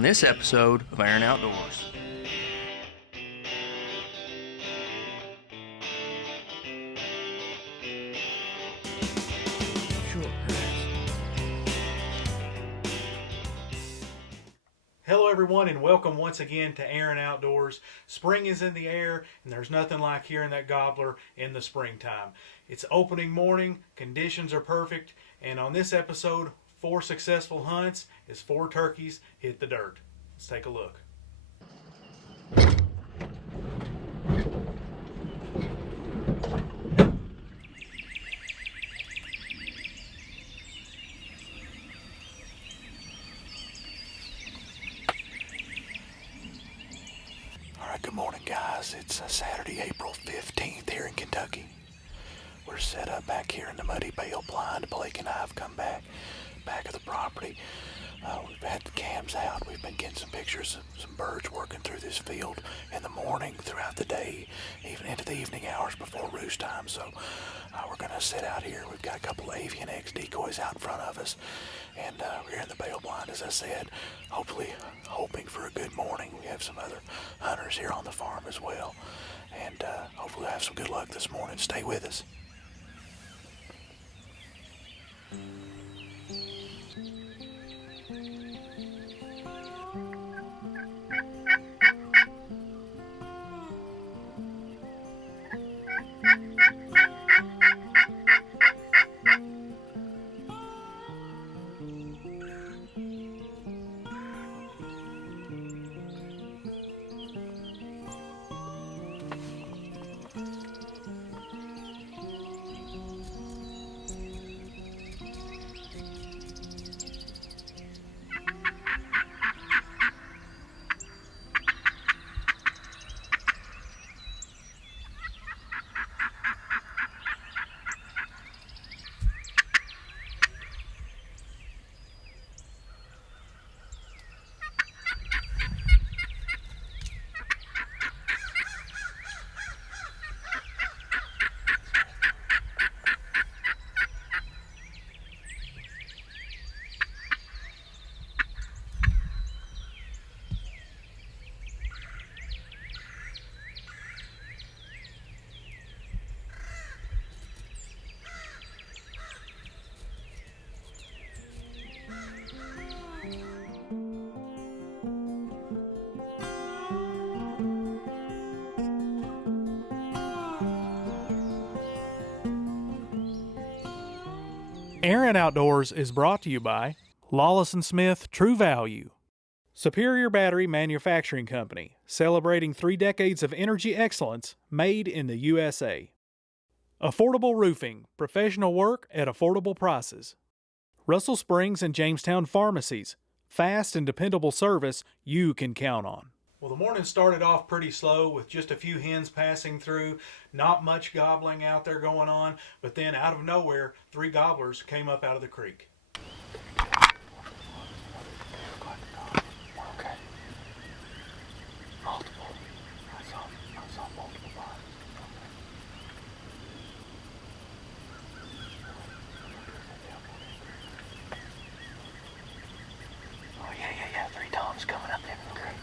on this episode of Aaron Outdoors. Hello everyone, and welcome once again to Aaron Outdoors. Spring is in the air, and there's nothing like hearing that gobbler in the springtime. It's opening morning, conditions are perfect, and on this episode, 4 successful hunts as 4 turkeys hit the dirt. Let's take a look. Good morning, guys. It's Saturday, April 15th here in Kentucky. We're set up back here in the muddy bale blind. Blake and I have come back of the property. We've had the cams out. We've been getting some pictures of some birds working through this field in the morning, throughout the day, even into the evening hours before roost time. So we're going to sit out here. We've got a couple of avian eggs decoys out in front of us. And we're here in the bale blind, as I said, hopefully hoping for a good morning. We have some other hunters here on the farm as well. And hopefully we'll have some good luck this morning. Stay with us. Aaron Outdoors is brought to you by Lawless & Smith True Value, Superior Battery Manufacturing Company, celebrating 3 decades of energy excellence made in the USA. Affordable Roofing, professional work at affordable prices. Russell Springs and Jamestown Pharmacies, fast and dependable service you can count on. Well, the morning started off pretty slow with just a few hens passing through, not much gobbling out there going on, but then out of nowhere, 3 gobblers came up out of the creek. Okay. Multiple. I saw multiple bodies. Oh, yeah. 3 toms coming up there in the creek.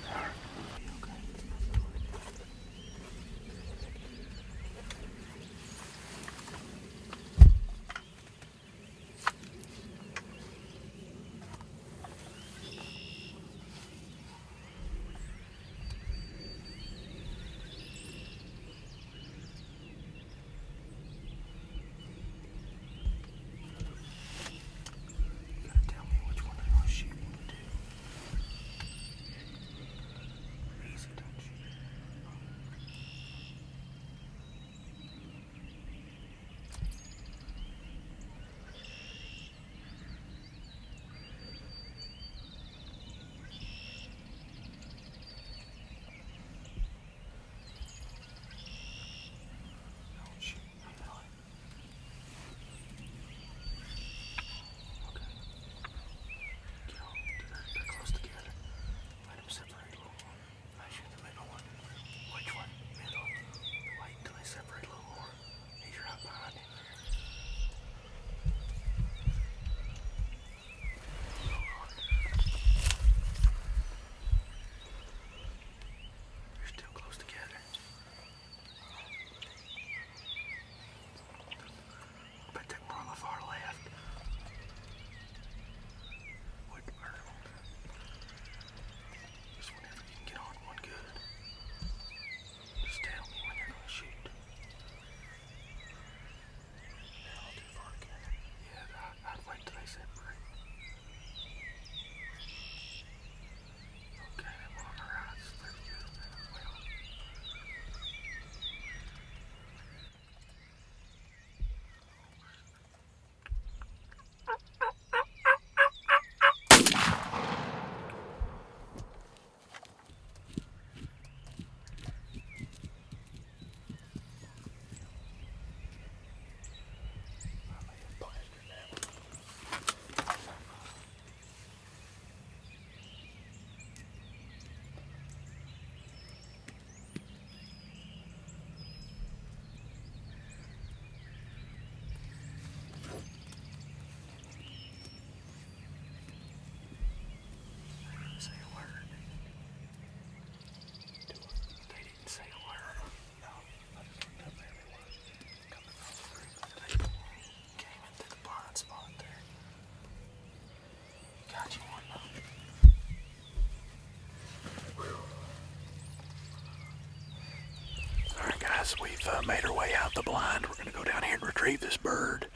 we've made our way out the blind. We're going to go down here and retrieve this bird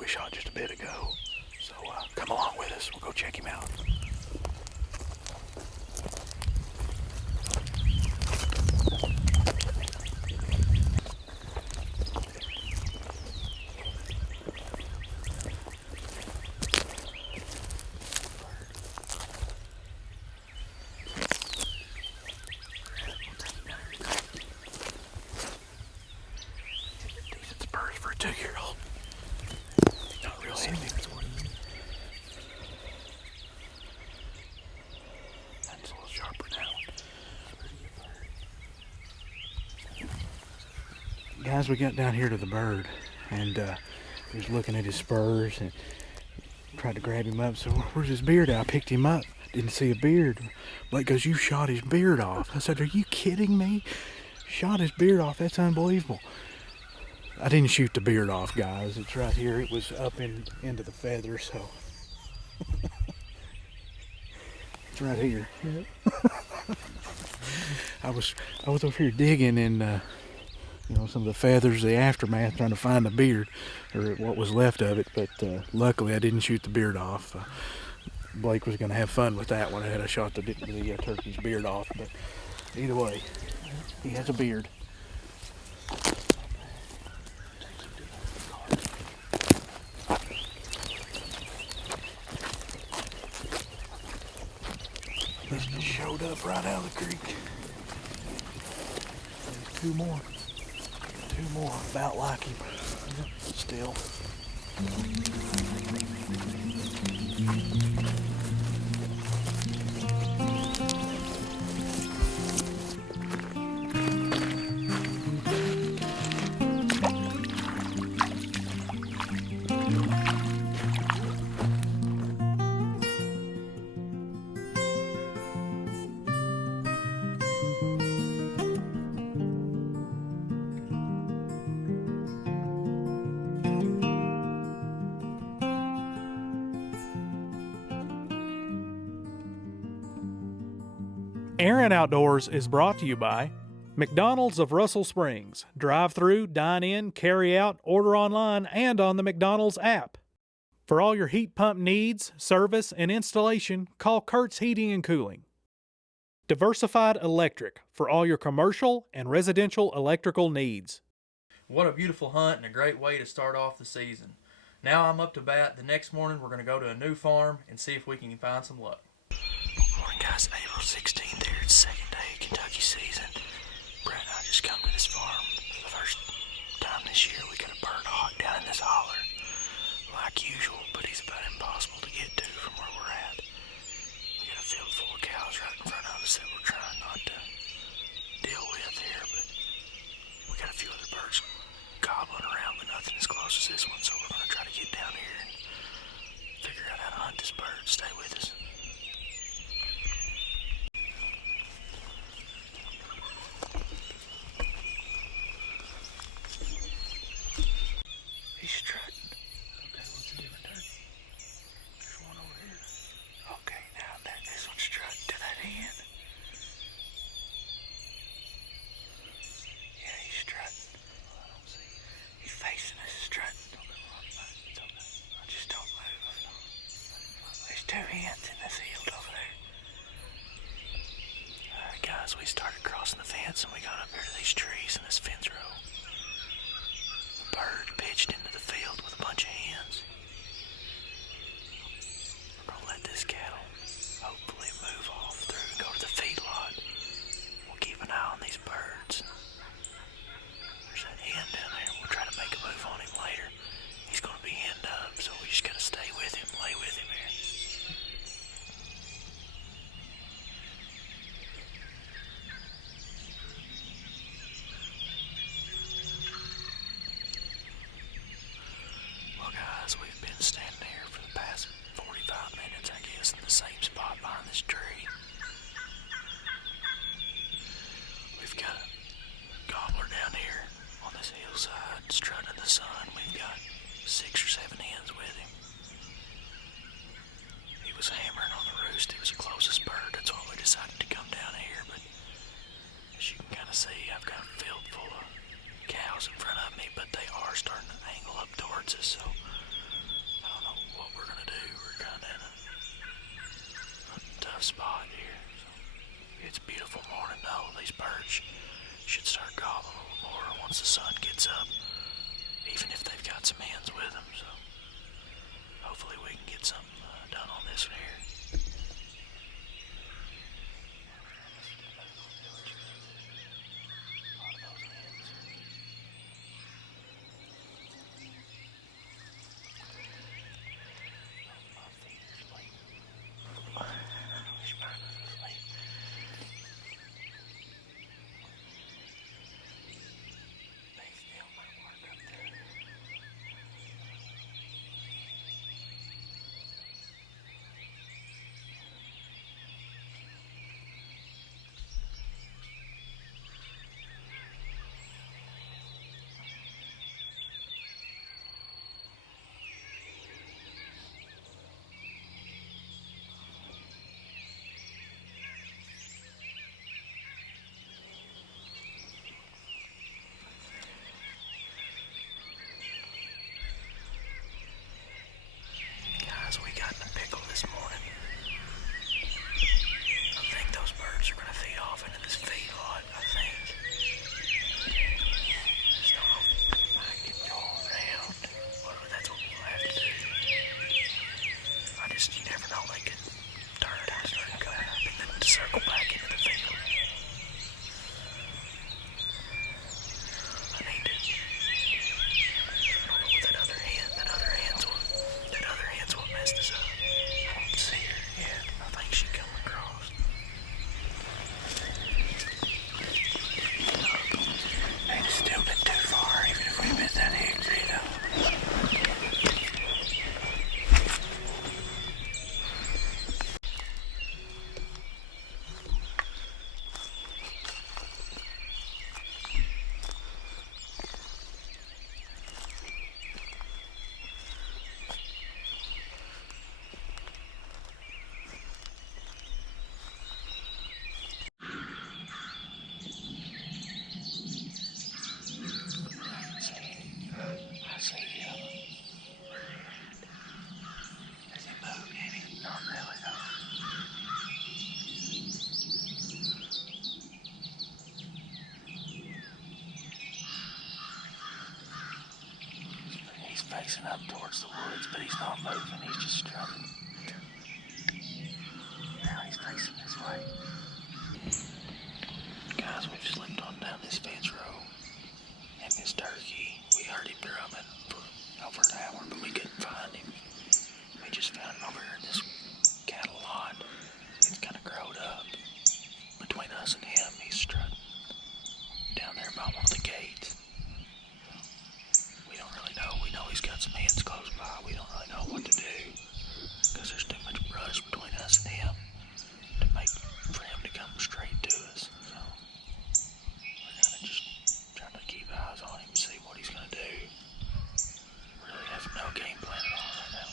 we shot just a bit ago. So come along with us. We'll go check him out. Decent spurs for a 2-year-old. Not real heavy. That's a little sharper now. Guys, we got down here to the bird, and he was looking at his spurs and tried to grab him up. So where's his beard at? I picked him up. Didn't see a beard. Blake goes, "You shot his beard off." I said, "Are you kidding me? Shot his beard off? That's unbelievable." I didn't shoot the beard off, guys. It's right here. It was up into the feather, so it's right here. I was over here digging in some of the feathers, the aftermath, trying to find the beard or what was left of it. But luckily, I didn't shoot the beard off. Blake was going to have fun with that one had I shot the turkey's beard off. But either way, he has a beard. This just showed up right out of the creek. There's two more about like him still. Aaron Outdoors is brought to you by McDonald's of Russell Springs. Drive-through, dine-in, carry-out, order online, and on the McDonald's app. For all your heat pump needs, service, and installation, call Kurt's Heating and Cooling. Diversified Electric for all your commercial and residential electrical needs. What a beautiful hunt and a great way to start off the season. Now I'm up to bat. The next morning we're going to go to a new farm and see if we can find some luck. Morning, guys. April 16th here. It's second day of Kentucky season. Brett and I just come to this farm for the first time this year. We got a bird hawk down in this holler, like usual, but he's about impossible to get to from where we're at. We got a field full of cows right in front of us that we're trying not to deal with here, but we got a few other birds gobbling around, but nothing as close as this one, so we're going to try to get down here and figure out how to hunt this bird. Stay with us. He's strutting. Okay, what's a different turkey? There's one over here. Okay, now this one's strutting to that end. Yeah, he's strutting. I don't see. He's facing us, strutting. It's okay. I just don't move. There's two hens in the field over there. Alright, guys, we started crossing the fence and we got up here to these trees in this fence row. The bird pitched into the field with a bunch of hens. We're gonna let this cattle hopefully move off through and go to the feedlot. We'll keep an eye on these birds. There's that hen down there. We'll try to make a move on him later. He's gonna be henned up, so we just gotta stay with him, lay with him here. Well, guys, we've been standing here for the past 45 minutes, I guess, in the same spot behind this tree. We've got a gobbler down here on this hillside, strutting in the sun. We've got 6 or 7 hens with him. He was hammering on the roost. He was the closest bird. That's why we decided to come down here. But as you can kind of see, I've got a field full of us, so I don't know what we're gonna do. We're kind of in a tough spot here. So it's a beautiful morning though. These birds should start gobbling a little more once the sun gets up, even if they've got some hens with them. So hopefully we can get something done on this one here. We got in a pickle this morning. I think those birds are going to feed off into this feedlot, I think. Just don't know if I can go around. Whatever, that's what we'll have to do. You never know, they could turn and start coming up and then circle back into the field. I need to go with that other hen. That other hen's what messed us up. I don't see her yet. I think she come across. Ain't still been too far, even if we bit that hickory though. Facing up towards the woods, but he's not moving, he's just strutting. Now he's facing this way. Guys, we've slipped on down this fence row, and this turkey, we heard him drumming for over an hour, but we couldn't find him. We just found him over here in this cattle lot. It's kind of growed up. Between us and him, he's strutting down there by one of the gates. We don't really know. We know he's got some hens close by. We don't really know what to do because there's too much brush between us and him for him to come straight to us. So we're kind of just trying to keep eyes on him, see what he's going to do. Really have no game plan at all right now.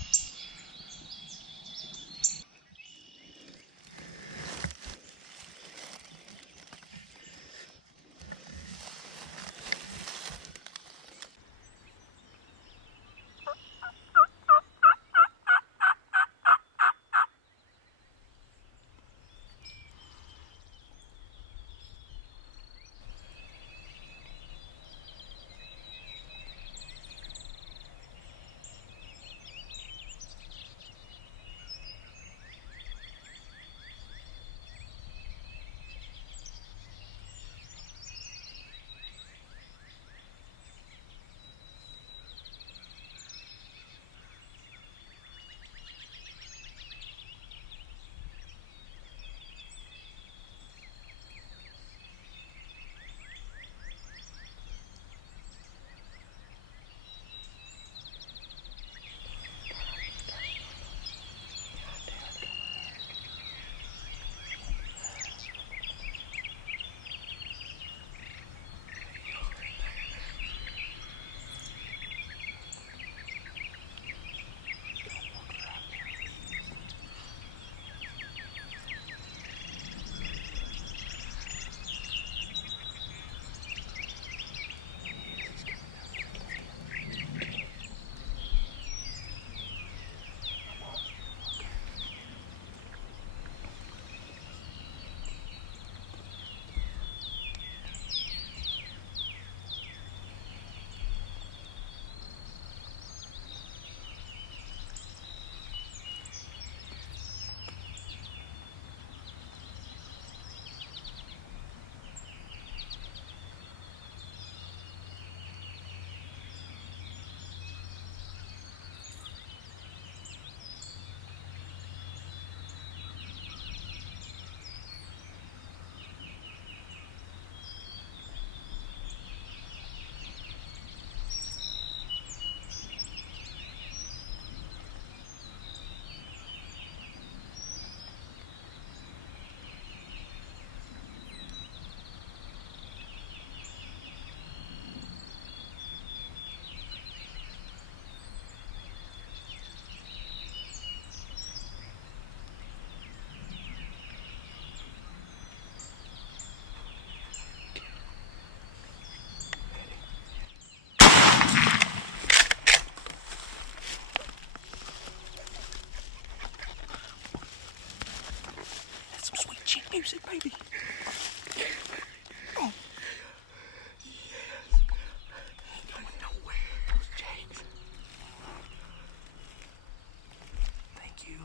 music, baby. Oh. Yes. Ain't going nowhere. Those Jakes. Thank you,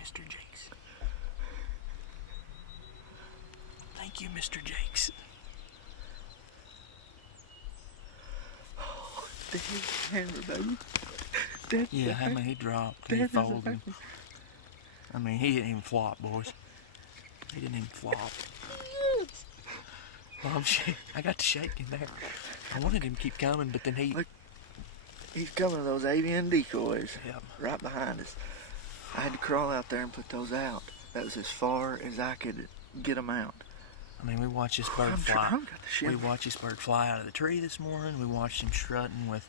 Mr. Jakes. Thank you, Mr. Jakes. Oh, dead hammer, baby. Dead Yeah, I mean, he dropped. He folded. I mean, he didn't even flop, boys. He didn't even flop. Well, I got to shake him there. I wanted him to keep coming, but then he... Look, he's coming to those avian decoys. Yep. Right behind us. I had to crawl out there and put those out. That was as far as I could get them out. I mean, we watched this bird fly. Got the We watched this bird fly out of the tree this morning. We watched him strutting with,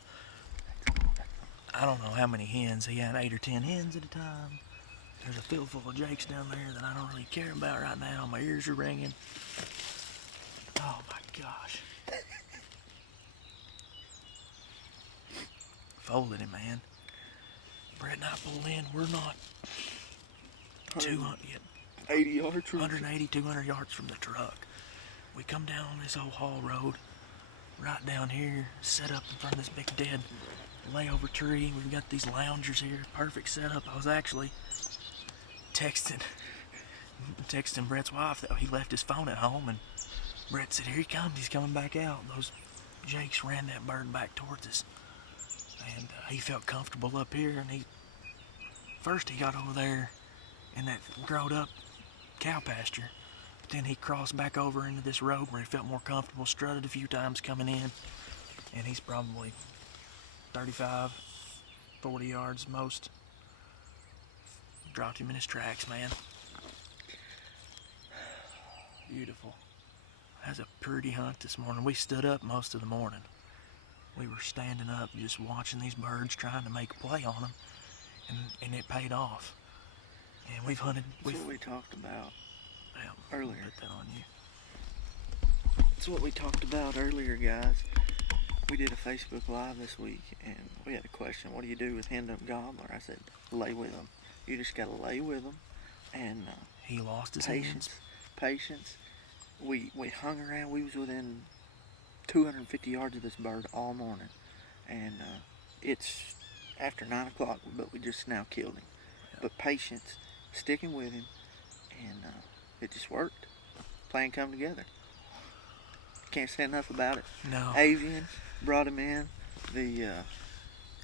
I don't know how many hens. He had 8 or 10 hens at a time. There's a field full of jakes down there that I don't really care about right now. My ears are ringing. Oh my gosh. Folded him, man. Brett and I pulled in. We're not 200 yet. 80 yards from 180, 200 yards from the truck. We come down on this old haul road, right down here, set up in front of this big dead layover tree. We've got these loungers here, perfect setup. I was actually texting Brett's wife that he left his phone at home, and Brett said, "Here he comes, he's coming back out." And those jakes ran that bird back towards us, and he felt comfortable up here. And first he got over there in that growed up cow pasture, but then he crossed back over into this road where he felt more comfortable, strutted a few times coming in, and he's probably 35, 40 yards most. Dropped him in his tracks, man. Beautiful. That was a pretty hunt this morning. We stood up most of the morning. We were standing up just watching these birds, trying to make a play on them, and it paid off. And we've hunted. That's what we talked about earlier. Put that on you. That's what we talked about earlier, guys. We did a Facebook Live this week, and we had a question. What do you do with hand-up gobbler? I said, lay with them. You just got to lay with them. And he lost his patience. hands. Patience. We hung around. We was within 250 yards of this bird all morning. And it's after 9 o'clock, but we just now killed him. Yeah. But patience, sticking with him, and it just worked. Plan come together. Can't say enough about it. No. Avian brought him in.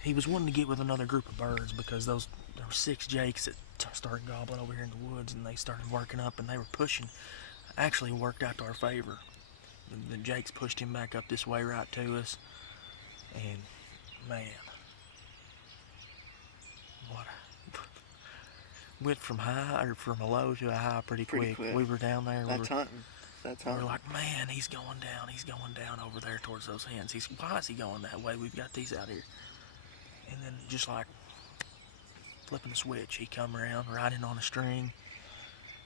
He was wanting to get with another group of birds because there were 6 jakes that started gobbling over here in the woods, and they started working up, and they were pushing. Actually worked out to our favor. The jakes pushed him back up this way right to us, and man, what went from a low to a high pretty quick. We were down there. That's hunting. We were like, man, he's going down over there towards those hens. Why is he going that way? We've got these out here. And then just like flipping the switch, he come around right in on a string.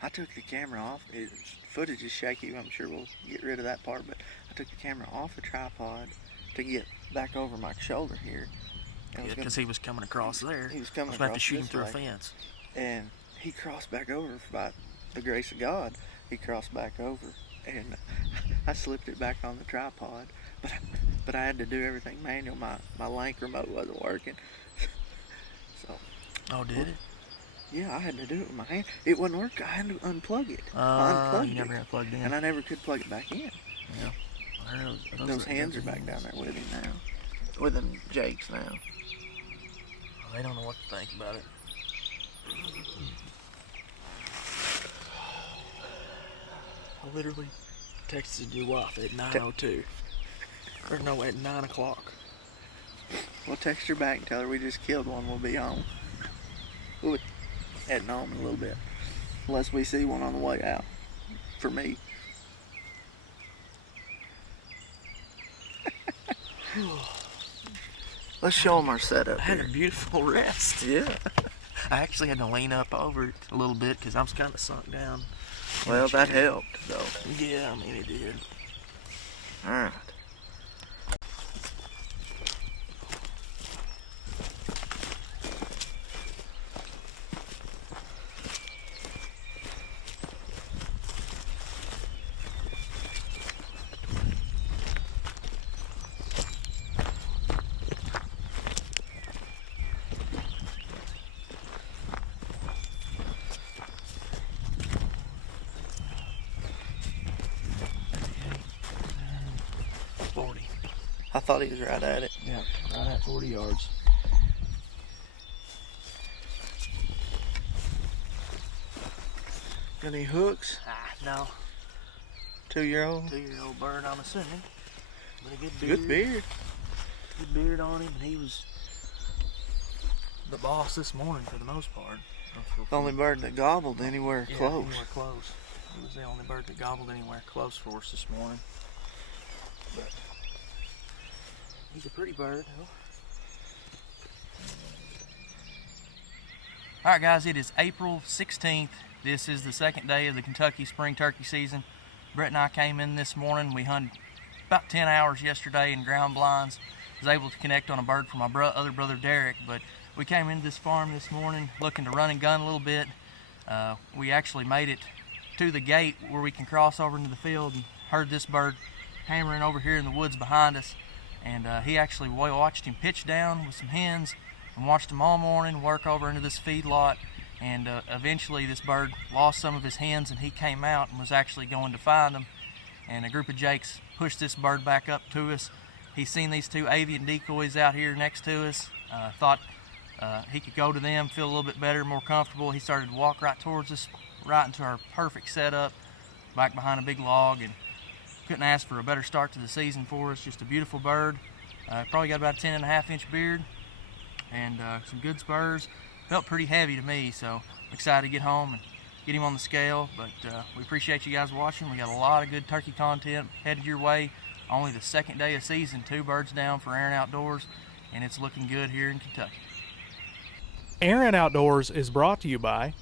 I took the camera off. Footage is shaky. I'm sure we'll get rid of that part, but I took the camera off the tripod to get back over my shoulder here. Yeah, because he was coming across there. He was coming across. I was about to shoot him this through way. a fence. And he crossed back over by the grace of God. He crossed back over, and I slipped it back on the tripod. But I had to do everything manual. My Lank remote wasn't working. So. Oh, did it? Yeah, I had to do it with my hand. It wouldn't work. I had to unplug it. I unplugged you never it, got plugged in. and I never could plug it back in. Yeah. Those hands are back down there with him now. With them jakes now. Well, they don't know what to think about it. I literally texted your wife at 9:02. Or no, at 9 o'clock. We'll text her back and tell her we just killed one. We'll be home. We'll be heading home in a little bit. Unless we see one on the way out. For me. Let's show them our setup I had here. a beautiful rest. Yeah. I actually had to lean up over it a little bit because I was kind of sunk down. Well, that helped, though. Yeah, I mean, it did. All right. thought he was right at it. Yeah, right at 40 yards. Got any hooks? No. 2-year-old? 2-year-old bird, I'm assuming. But a good beard. Good beard. Good beard on him, and he was the boss this morning for the most part. The only bird that gobbled anywhere close. Anywhere close. He was the only bird that gobbled anywhere close for us this morning. But he's a pretty bird, though. Alright guys, it is April 16th. This is the second day of the Kentucky spring turkey season. Brett and I came in this morning. We hunted about 10 hours yesterday in ground blinds. Was able to connect on a bird from my other brother Derek, but we came into this farm this morning looking to run and gun a little bit. We actually made it to the gate where we can cross over into the field and heard this bird hammering over here in the woods behind us. And we watched him pitch down with some hens and watched him all morning work over into this feed lot. And eventually this bird lost some of his hens and he came out and was actually going to find them. And a group of jakes pushed this bird back up to us. He's seen these 2 avian decoys out here next to us. Thought he could go to them, feel a little bit better, more comfortable. He started to walk right towards us, right into our perfect setup, back behind a big log, and couldn't ask for a better start to the season for us. Just a beautiful bird. Probably got about a 10.5-inch beard and some good spurs. Felt pretty heavy to me, so I'm excited to get home and get him on the scale. But we appreciate you guys watching. We got a lot of good turkey content headed your way. Only the second day of season, 2 birds down for Aaron Outdoors, and it's looking good here in Kentucky. Aaron Outdoors is brought to you by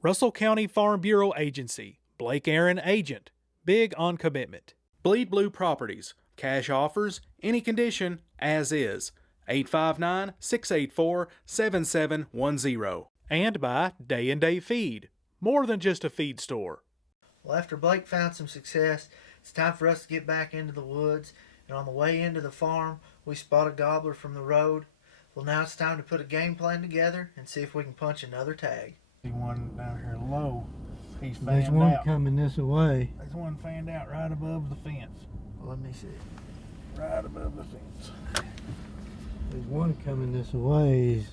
Russell County Farm Bureau Agency, Blake Aaron Agent, big on commitment. Bleed Blue Properties, cash offers, any condition, as is. 859-684-7710. And by Day and Day Feed, more than just a feed store. Well, after Blake found some success, it's time for us to get back into the woods. And on the way into the farm, we spot a gobbler from the road. Well, now it's time to put a game plan together and see if we can punch another tag. One down here low. He's There's fanned one out. coming this way. There's one fanned out right above the fence. Well, let me see. Right above the fence. There's one coming this way.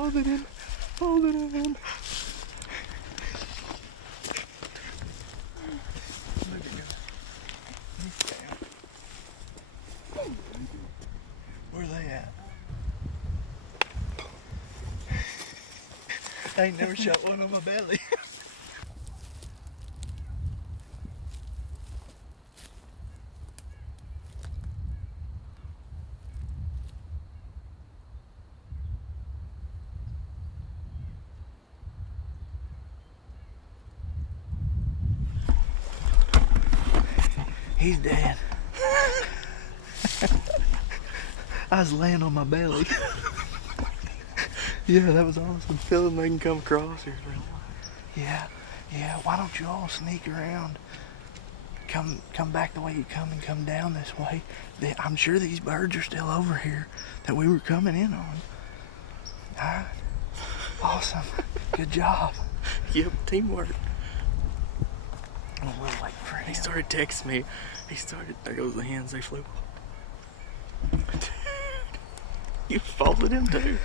Hold it in. Hold it in. Where are they at? I ain't never shot one on my belly. He's dead. I was laying on my belly. Yeah, that was awesome. Feeling they can come across here. Yeah. Why don't you all sneak around? Come back the way you come and come down this way. I'm sure these birds are still over here that we were coming in on. All right. Awesome. Good job. Yep, teamwork. Oh, we'll wait for him. He started texting me. There goes the hens, they flew. Dude, you folded him too.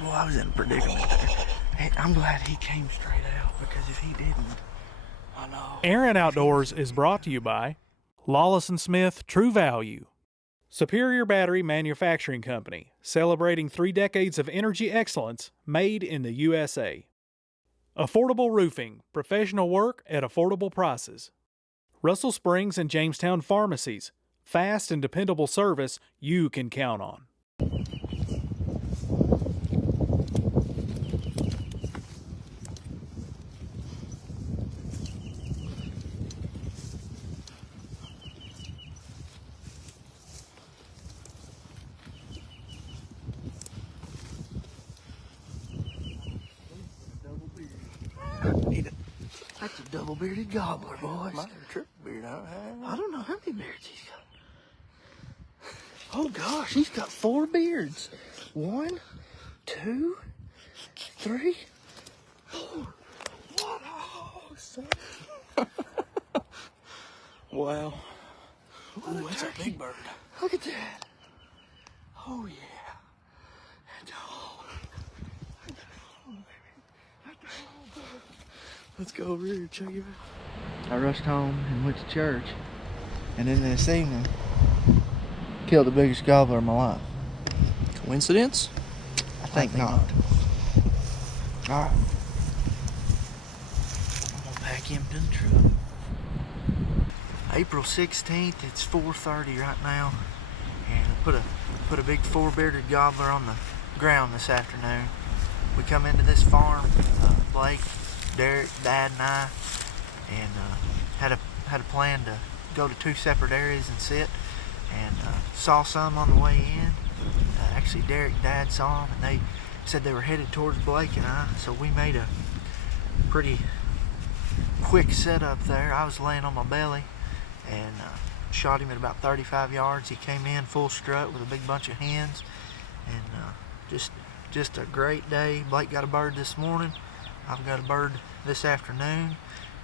Well, I was in a predicament there. Hey, I'm glad he came straight out, because if he didn't, I know. Aaron Outdoors is brought to you by Lawless & Smith True Value, Superior Battery Manufacturing Company, celebrating 3 decades of energy excellence made in the USA. Affordable Roofing, professional work at affordable prices. Russell Springs and Jamestown Pharmacies, fast and dependable service you can count on. That's a double-bearded gobbler, boys. Might have a triple beard. I don't know how many beards he's got. Oh gosh, he's got 4 beards. 1, 2, 3, 4. What a son. Wow. Ooh, that's a big bird. Look at that. Oh yeah. Let's go over here and check it out. I rushed home and went to church, and then this evening killed the biggest gobbler of my life. Coincidence? I think not. All right. I'm gonna pack him to the truck. April 16th. It's 4:30 right now, and I put a big 4-bearded gobbler on the ground this afternoon. We come into this farm, Blake, Derek, Dad, and I, and had a plan to go to 2 separate areas and sit, and saw some on the way in. Actually, Derek and Dad saw them, and they said they were headed towards Blake and I, so we made a pretty quick setup there. I was laying on my belly and shot him at about 35 yards. He came in full strut with a big bunch of hens, and just a great day. Blake got a bird this morning. I've got a bird this afternoon,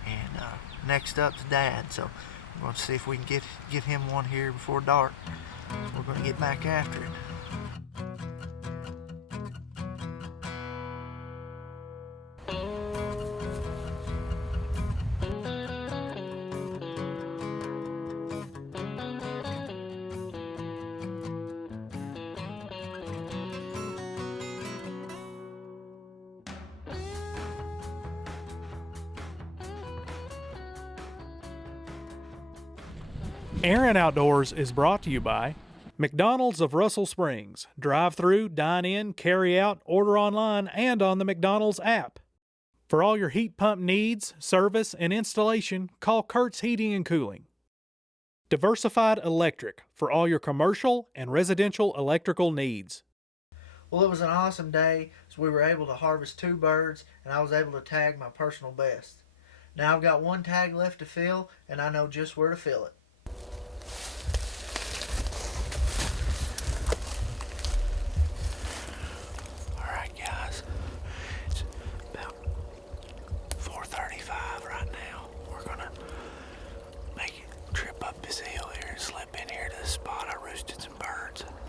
and next up's Dad. So we're going to see if we can get him one here before dark. We're going to get back after it. Aaron Outdoors is brought to you by McDonald's of Russell Springs. Drive-through, dine-in, carry-out, order online, and on the McDonald's app. For all your heat pump needs, service, and installation, call Kurt's Heating and Cooling. Diversified Electric for all your commercial and residential electrical needs. Well, it was an awesome day as we were able to harvest 2 birds, and I was able to tag my personal best. Now I've got 1 tag left to fill, and I know just where to fill it.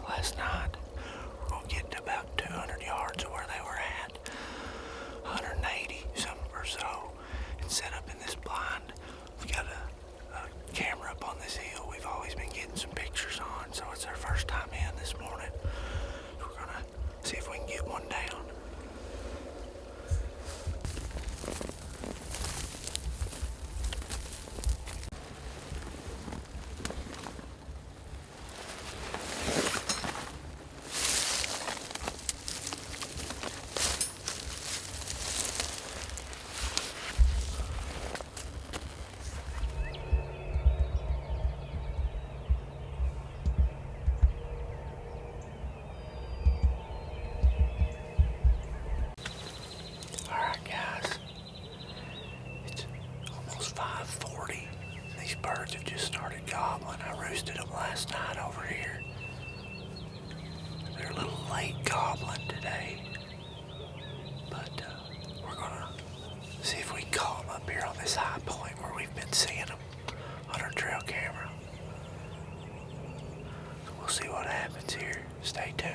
Last night, we're gonna get to about 2 this hill we've always been getting some pictures on, so it's our first time in this morning. We're gonna see if we can get one down. Birds have just started gobbling. I roosted them last night over here. They're a little late gobbling today, but we're gonna see if we can call them up here on this high point where we've been seeing them on our trail camera. So we'll see what happens here. Stay tuned.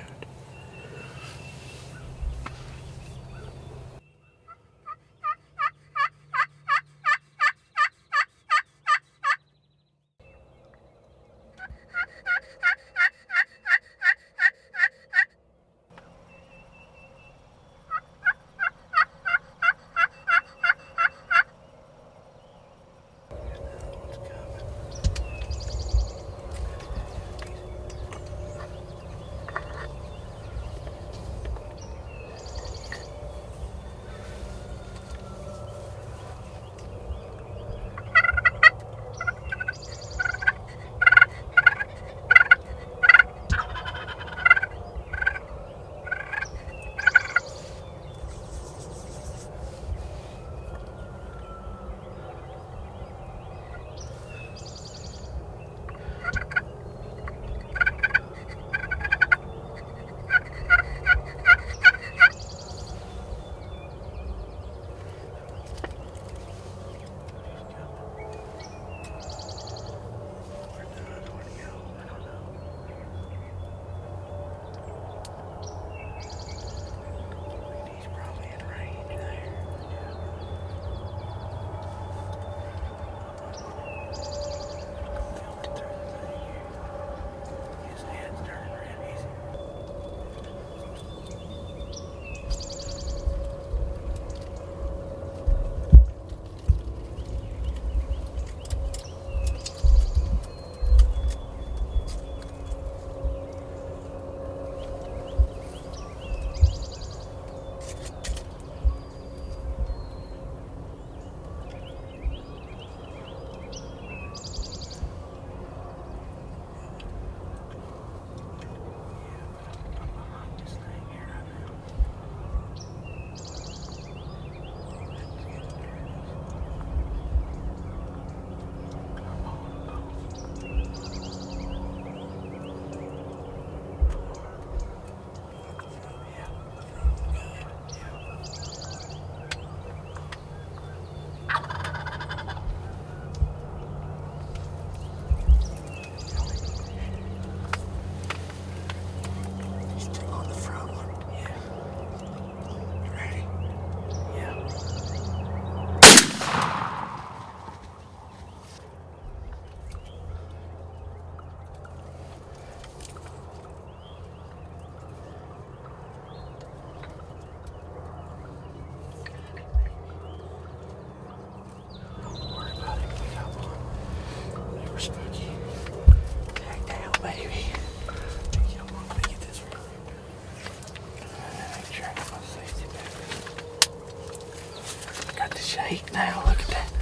Shake now, look at that.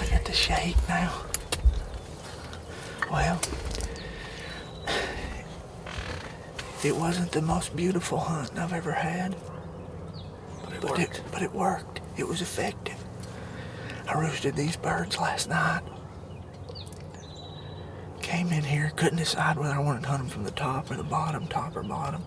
I got the shake now. Well, it wasn't the most beautiful hunt I've ever had, but it worked. It was effective. I roosted these birds last night. Came in here, couldn't decide whether I wanted to hunt them from the top or the bottom, top or bottom.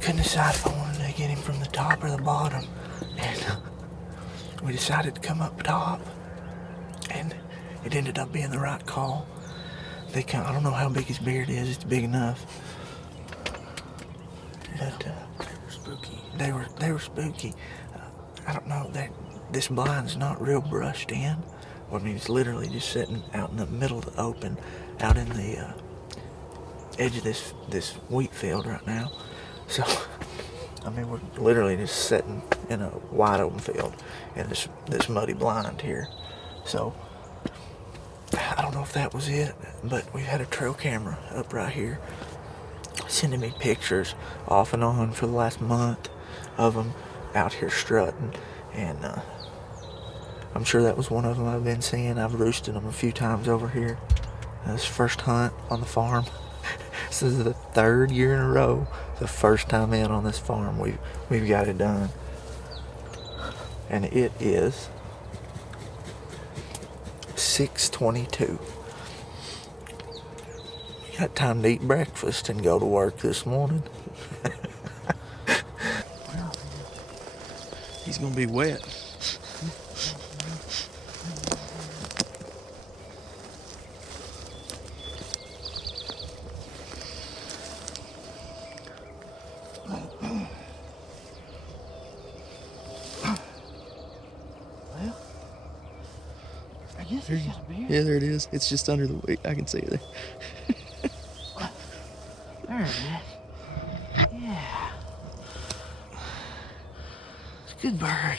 Couldn't decide if I wanted to get him from the top or the bottom. And we decided to come up top. And it ended up being the right call. I don't know how big his beard is. It's big enough. But, they were spooky. they were spooky. I don't know, this blind's not real brushed in. I mean, it's literally just sitting out in the middle of the open, out in the edge of this wheat field right now. So, I mean, we're literally just sitting in a wide open field in this muddy blind here. So, I don't know if that was it, but we had a trail camera up right here sending me pictures off and on for the last month of them out here strutting, and I'm sure that was one of them I've been seeing. I've roosted them a few times over here. This first hunt on the farm. This is the 3rd year in a row. The first time in on this farm we've got it done, and it is 6:22. Got time to eat breakfast and go to work this morning. He's gonna be wet. Well, I guess it's gotta be here. Yeah, there it is. It's just under the weight. I can see it there. There it is. Yeah. It's a good bird.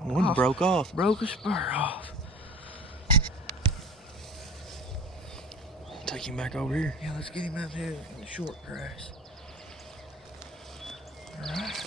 One broke off. Broke a spur off. Take him back over here. Yeah, let's get him out here in the short grass. Alright.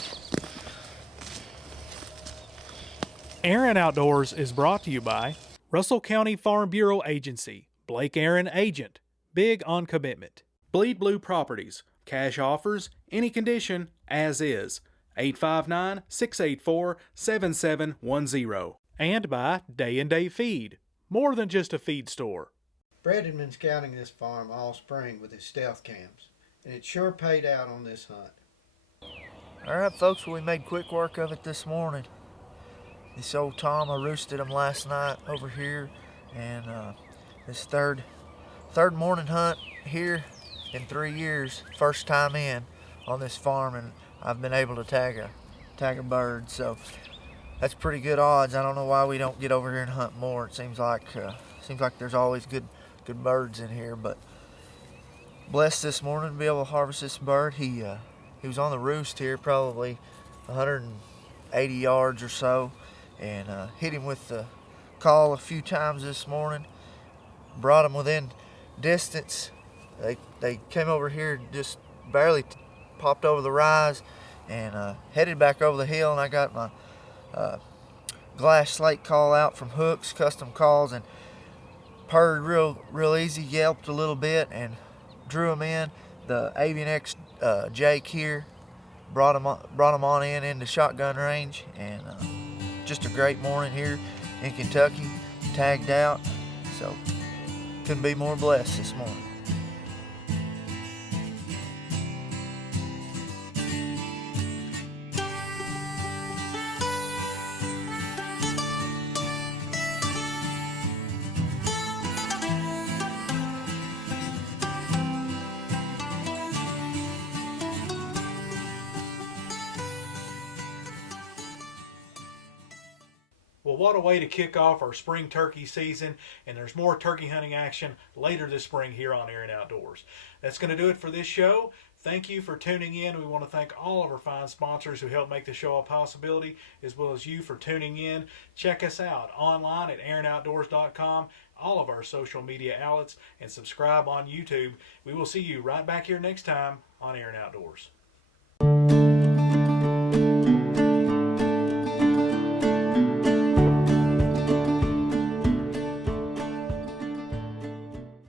Aaron Outdoors is brought to you by Russell County Farm Bureau Agency, Blake Aaron Agent, big on commitment. Bleed Blue Properties, cash offers, any condition, as is. 859-684-7710. And by Day and Day Feed, more than just a feed store. Brett had been scouting this farm all spring with his stealth cams, and it sure paid out on this hunt. Alright folks, well, we made quick work of it this morning. This old Tom, I roosted him last night over here, and this third morning hunt here in 3 years, first time in on this farm, and I've been able to tag a bird, so that's pretty good odds. I don't know why we don't get over here and hunt more. It seems like there's always good birds in here, but blessed this morning to be able to harvest this bird. He was on the roost here, probably 180 yards or so, and hit him with the call a few times this morning. Brought him within distance. They came over here, just barely popped over the rise, and headed back over the hill, and I got my glass slate call out from Hooks Custom Calls, and purred real easy, yelped a little bit, and drew him in. The Avian X Jake here brought him on into shotgun range, and just a great morning here in Kentucky. Tagged out, so couldn't be more blessed this morning. Well, what a way to kick off our spring turkey season, and there's more turkey hunting action later this spring here on Aaron Outdoors. That's going to do it for this show. Thank you for tuning in. We want to thank all of our fine sponsors who help make the show a possibility, as well as you for tuning in. Check us out online at aaronoutdoors.com, all of our social media outlets, and subscribe on YouTube. We will see you right back here next time on Aaron Outdoors.